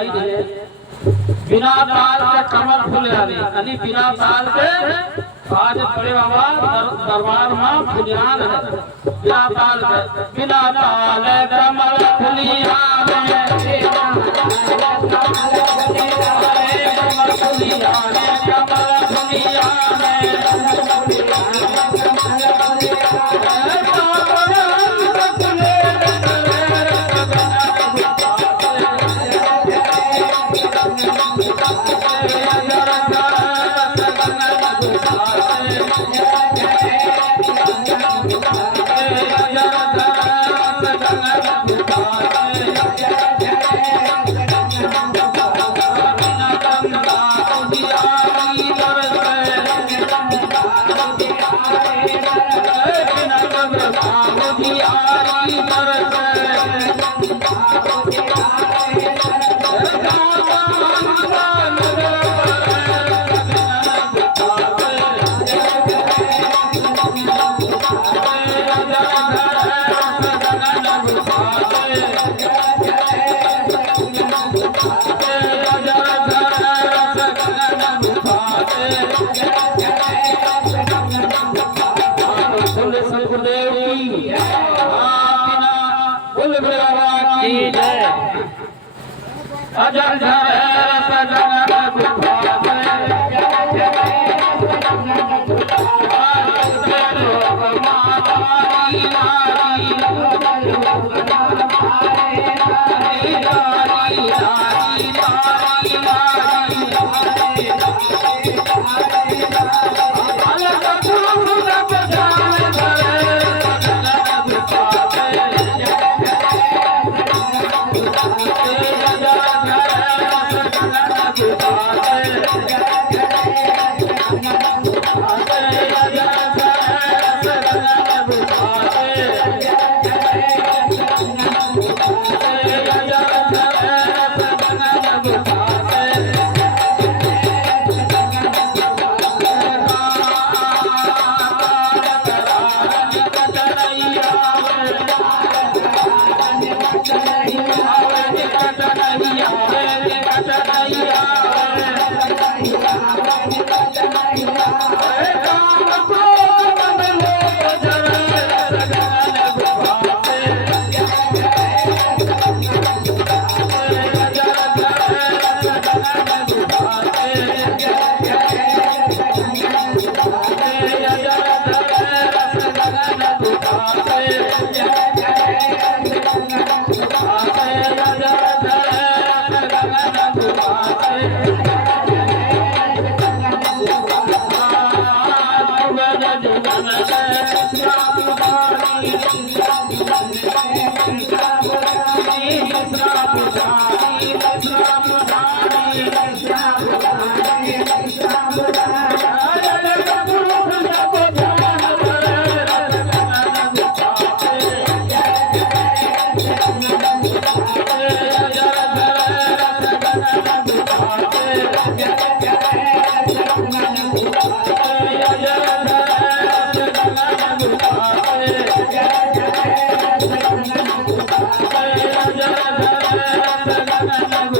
Side है बिना बाल के कमर फूले अली अली बिना बाल के आज बड़े बाबा दरबार में बुनियाद है। बिना बाल के, बिना बाल कमर फुलिया में अजर Thank you.